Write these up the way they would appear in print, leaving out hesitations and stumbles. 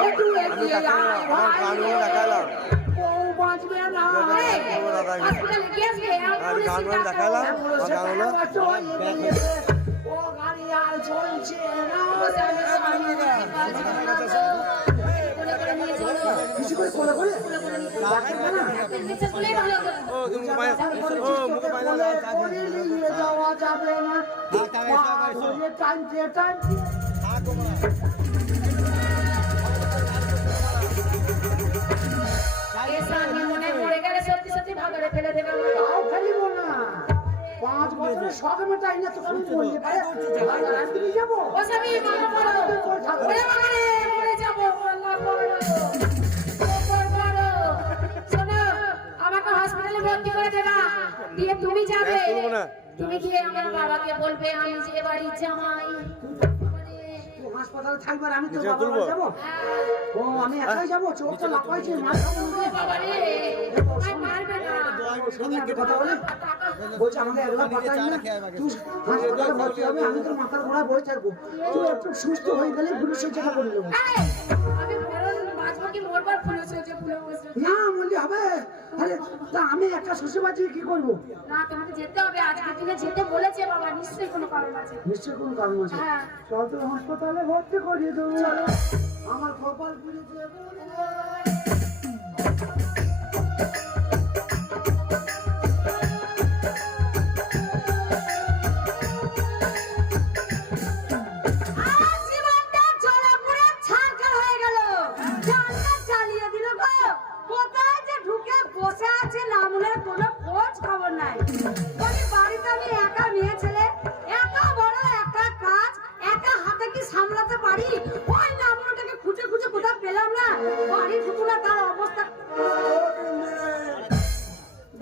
একটু আমি এগিয়ে আয় ভাই কানগুলো দেখালাম বউ বাঁচবে না হসপিটালে গিয়েছে কানগুলো দেখালাম ও গাড়ি আর চলছে না কিছু করে কোলে কোলে ও তুমি মুখে পায়না নিয়ে যাওয়া যাবে না টানছে টানছে তাও ফেলিব না 5 বছরের শখ মেটাই না তো আমি বলতে পারে আমি যাবো আমাকে হসপিটালে ভর্তি করে দেবা দিয়ে তুমি যাবে তুমি গিয়ে আমার বাবাকে বলবে আমি যে বাড়ির জামাই হাসপাতালে থাকবার আমি তো বাবা যাবো ও আমি একাই যাবো চোখটা লাপাইছে বাবারে মারবে না কথা বলে বলছে আমাকে একলা পাঠাই না তুই হাসপাতালে ভর্তি হবে আমি তোর মাথার ঘোড়ায় বসে থাকবো তুই একটু সুস্থ হয়ে গেলে পুলিশের জায়গা করে দেবো আমি বাঁচবো কি মরবার পুলিশ হয়েছে পুলিশ না বললি হবে আরে তা আমি একটা শ্বশুর বাড়ি কি করবো না তোমাকে যেতে হবে আজকে দিনে যেতে বলেছে বাবা নিশ্চয়ই কোনো কারণ আছে নিশ্চয়ই কোনো কারণ আছে হ্যাঁ চল তো হাসপাতালে ভর্তি করিয়ে দেবো আমার কপাল পুড়ে দেবো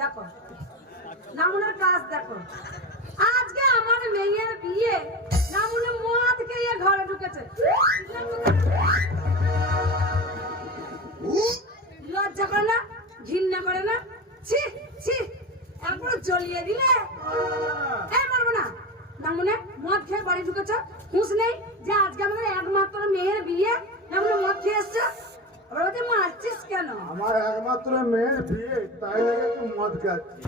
দেখো নামুনের কাজ দেখো আজকে আমার মেয়ের বিয়ে নামুনে মদ খেয়ে ঘরে ঢুকেছে লজ্জা করে না ঘৃণা করে না ছি ছি একবার জ্বলিয়ে দিলে এই মারবো না নামুনে মদ খেয়ে বাড়ি ঢুকেছে হুঁশ নেই যে আজকে আমাদের একমাত্র মেয়ের বিয়ে নামুনে মদ খেয়ে এসছে ওরা মারছিস কেন আমার একমাত্র মেয়ের বিয়ে তাই লাগে তুই মদ খাচ্ছিস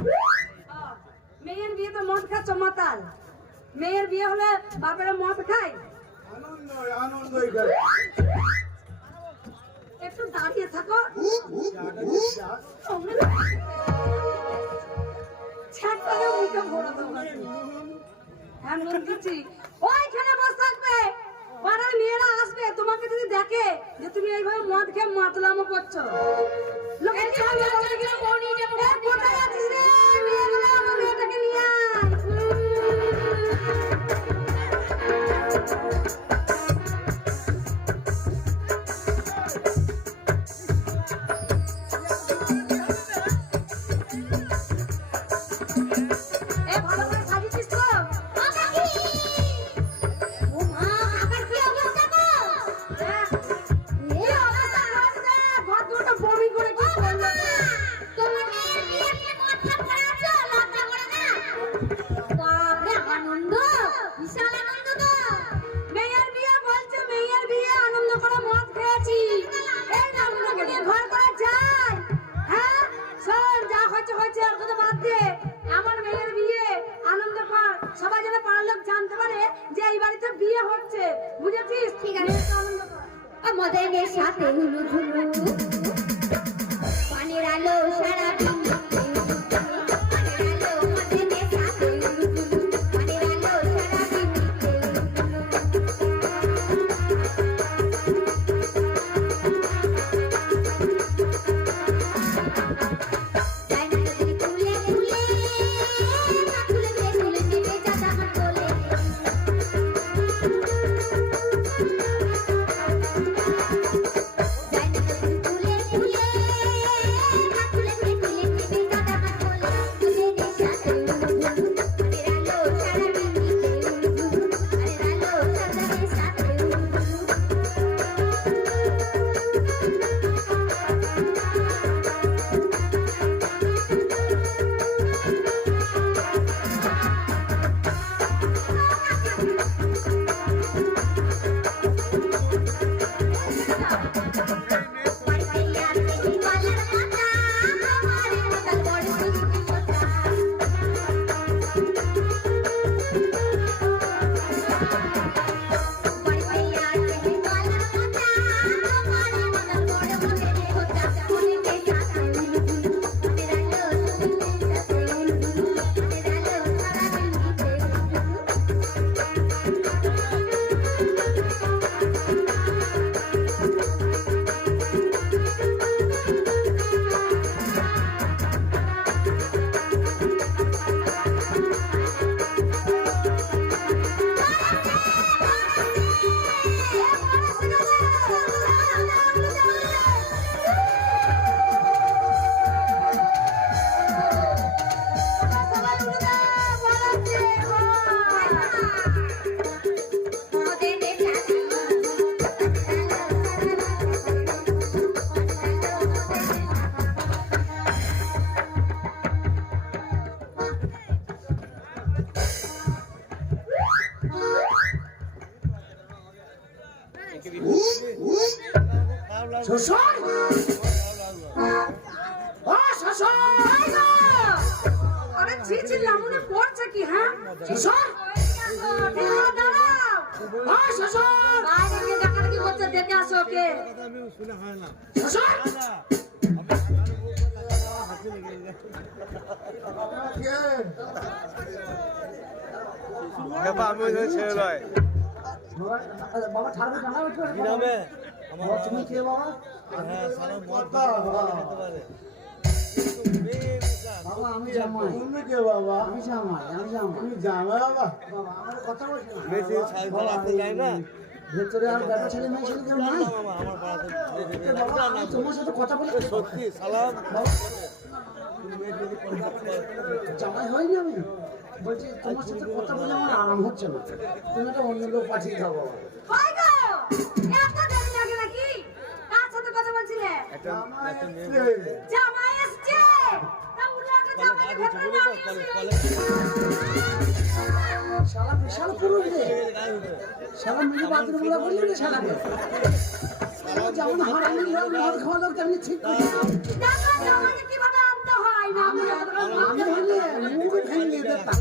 মেয়ের বিয়ে তো মদ খাচ্ছ মাতাল মেয়ের বিয়ে হলে বাপেরা মদ খায় আনন্দই খায় একটু দাঁড়িয়ে থাকো ছাড়টাকে মুখে ভরা দেবো হ্যাঁ নুন দিচ্ছি ওইখানে বসে থাকবে পাড়ার মেয়েরা আসবে তোমাকে যদি দেখে যে তুমি এইভাবে মদ খেয়ে মাতলামো করছো লোকে কোথায় আছিস রে মেয়েগুলো আমার মেয়েটাকে নিয়ে সবাই যেন পাড়ার লোক জানতে পারে যে এই বাড়িতে বিয়ে হচ্ছে বুঝেছিস ঠিক আছে আমাদের সাথে হুলু ঝুলু পানির আলো সারা শ্বশুর ও শ্বশুর আরে ছি ছি লামুনে পড়ছে কি হ্যাঁ শ্বশুর দাঁড়াও ও শ্বশুর বাইরে গিয়ে দেখা কি হচ্ছে দেখে আসো ওকে শ্বশুর বাবা আমি ওই ছেড়ে লয় বাবা ঠাকুর জানা কি নামে তুমি কে বাবা হ্যাঁ সারা মদ খেতে পারে বাবা আমি জামাই তুমি কে বাবা? আমি জামাই তুমি জানো বাবা? বাবা আমার কথা বলছি না বেশি সাইকেল আসতে যায় না ভেতরে আর বেটা ছেলে মেয়ে ছেলে কেউ নাই মামা আমার পাড়াতে বাবা আমি তোমার সাথে কথা বলি সত্যি সালাম জামাই হয়নি আমি বলছি তোমার সাথে কথা বলে আমার আরাম হচ্ছে না তুমি একটা অন্য লোক পাঠিয়ে দাও বাবা কই গো এত দেরি লাগে নাকি কার সাথে কথা বলছিলে একটা মেয়ে জামাই এসছে তা উনি একটা জামাইকে ভেতরে না শালা বিশাল পুরুষ রে শালা মিনি বাথরুম গুলো বললি রে শালাকে শালা যেমন হারামি লোক মদ খাওয়া লোক তেমনি ঠিক করে দেখো জামাইকে কিভাবে আনতে হয় না আমি হলে মুখ ভেঙে দিতাম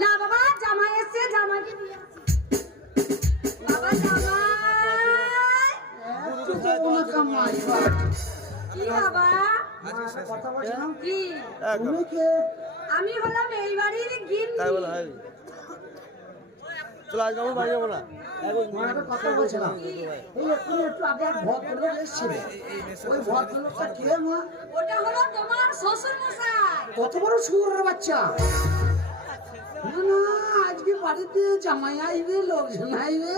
না বাবা জামাই এসছে জামাইকে দিয়ে আসি। বাবা জামাই একটু তো ওনা কামাই কি বাবা কথা বলছিলাম কি তুমি কে আমি হলাম এই বাড়ির গিন্নি তাই বলে হয় চলো আজ আমি বাড়ি যাবো না তোমার একটা কথা বলছিলাম এই একটু আগে এক ভদ্রলোক এসেছিল ওই ভদ্রলোকটা কে মা ওটা হলো তোমার শ্বশুর মশাই কত বড় শুয়োরের বাচ্চা না না আজকে বাড়িতে জামাই আইবে লোকজন আইবে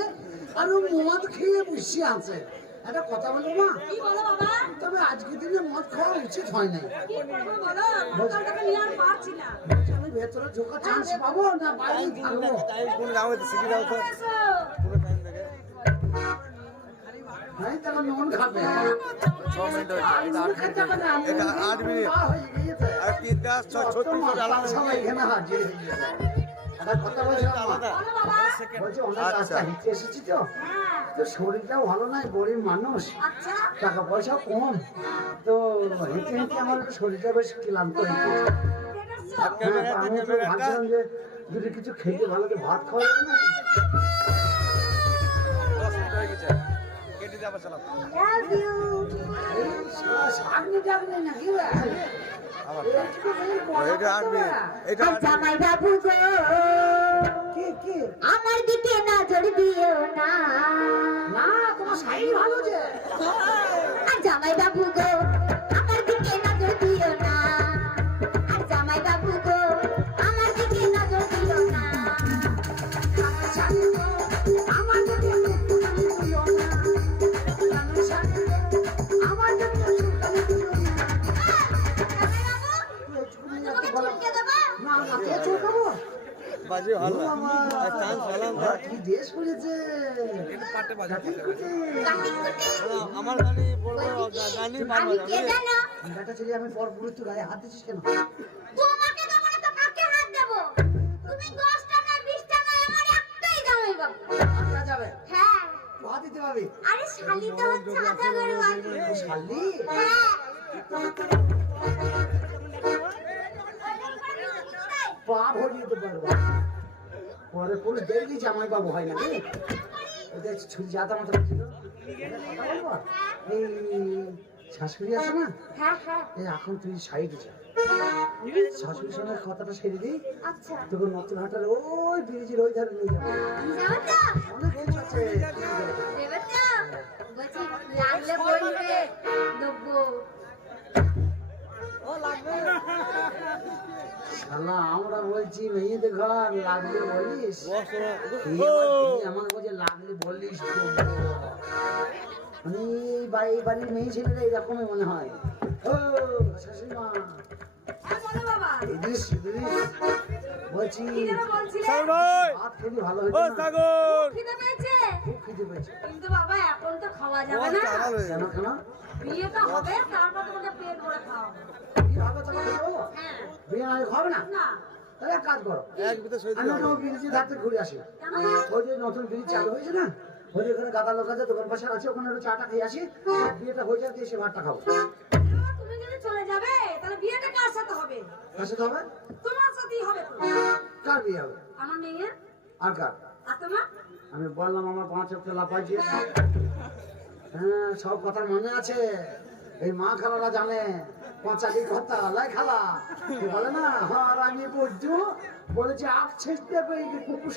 আর ও মদ খেয়ে বসে আছে একটা কথা বলবো মা কি বলো বাবা তবে আজকে দিনে মদ খাওয়া উচিত হয় নাই কি করবো বলো সকালটাকে নিয়ে আর পারছি না আমি ভেতরে ঢোকার চান্স পাবো না বাইরে থাকবো টাইম কোন যাবো শিখে যাও তো এসো। পুরো টাইম দেখে হ্যাঁ তাহলে নুন খাবে 6 মিনিট আর নুন খেতে হবে না এটা 8 মিনিট পা হয়ে গিয়েছে আর 3 10 সবাই এখানে হাজির হয়ে গেছে একটা কথা বলছিলাম মা। আলাদা বলো বাবা বলছি অনেক আচ্ছা। রাস্তা হেঁটে এসেছি তো হ্যাঁ তো শরীরটাও ভালো নাই গরিব মানুষ আচ্ছা টাকা পয়সা কম তো হেঁটে হেঁটে আমার একটু শরীরটা বেশ ক্লান্ত হয়ে গেছে দেখেছো হ্যাঁ, তো আমি একটু ভাবছিলাম যে যদি কিছু খেতে ভালো করে ভাত খাওয়া যাবে না 10 মিনিট হয়ে গেছে কেটে যাবো চলো লাভ ইউ এই শালা শাগনি টাগনি নাকি রে? আবার এই একটু বেশ বড় এটা 8 মিনিট এটা আর জামাই বাবু গো কি কি আমার দিকে নজর দিও না না তোমার শাড়ি ভালো যে আর জামাই বাবু গো আমার দিকে নজর দিও না আর জামাই বাবু গো আমার দিকে নজর দিও না আমার শাড়ি গো, আমার দিকে চুলকানি দিও না। আমার শাড়ি গো, আমার দিকে চুলকানি দিও না। তুই একটু তোমাকে চুলকে দেবো না না কে চুলকাবো বাজি ভালো আর চান্স পেলাম তো কি ড্রেস পরেছে পাটে বাজা আমার আমার গানি বলবো গানি আমি কে জানো বেটা ছেলে আমি পর পুরুষ তো গায়ে হাত দিচ্ছিস কেন তোমাকে দেবো না তো কাকে হাত দেবো তুমি 10 টাকা 20 টাকা আমার একটাই জামাই বাবু হাতটা যাবে হ্যাঁ হাতি দিতে পারবি? আরে শালি তো হচ্ছে আধা ঘরে বাড়ি। ও শালি? হ্যাঁ। পা ভরিয়ে দিতে পারবো। পরে পুরুষ দেখলি জামাই বাবু হয় নাকি? ওদের ছুরি জাতা মাথা ছিল। কথা বলবো? এই শাশুড়ি আছে না? হ্যাঁ হ্যাঁ এই এখন তুই সাইডে যা। শাশুড়ির সঙ্গে কথাটা সেরে দিই, আচ্ছা তোকে নতুন হাটার ওই ব্রিজের ওই ধারে নিয়ে যাবো। যাও তো অনেক কিছু আছে। দেবে তো বলছি লাগলে বলবে দেবো শালা আমরা বলছি মেয়েদের ঘর লাগলে বলিস, বস তুই আমার কাছে লাগলে বলিস তো। মানে এই বাড়ির মেয়ে ছেলেরা এরকমই মনে হয়। ও শাশুড়ি মা, হ্যাঁ বলো বাবা এদিস বলছি কি যেন বলছিলে সাগর ভাই, ভাত খেলে ভালো ও হতো না? সাগর, খিদে পেয়েছে খুব খিদে পেয়েছে। কিন্তু বাবা এখন তো খাওয়া যাবে বস না চালাবে। কেন কেন? বিয়ে তো হবে তারপর তোমাকে পেট ভরে খাওয়াবো বিয়ে হবে তোমাকে বলো? হ্যাঁ বিয়ে না হলে খাবে না? না তাহলে এক কাজ করো, এক ভিতরে সই আমি দিতে তো ব্রিজে থাকতে ঘুরে আসি। কেন ওই যে নতুন ব্রিজ চালু হয়েছে না, ওই যে ওখানে গাদা লোক আছে, দোকান পাশে আছে, ওখানে একটু চাটা খেয়ে আসি, বিয়েটা হয়ে যাবে, এসে ভাতটা খাবো। বাবা, তুমি যদি চলে যাবে তাহলে বিয়েটা কার সাথে হবে কাছে তো হবে? তোমার সাথেই হবে তো কার বিয়ে হবে? আমার মেয়ের আর কার? আর তোমার আমি বললাম আমার 5 অক্টোবর লাফাইছি। হ্যাঁ সব কথা মনে আছে, এই মা খালারা জানে। পঁচালি কথা লাই খালা কি বলে না, আর আমি বুঝছো বলেছি আখ ছেঁচতে পেয়ে কুকুর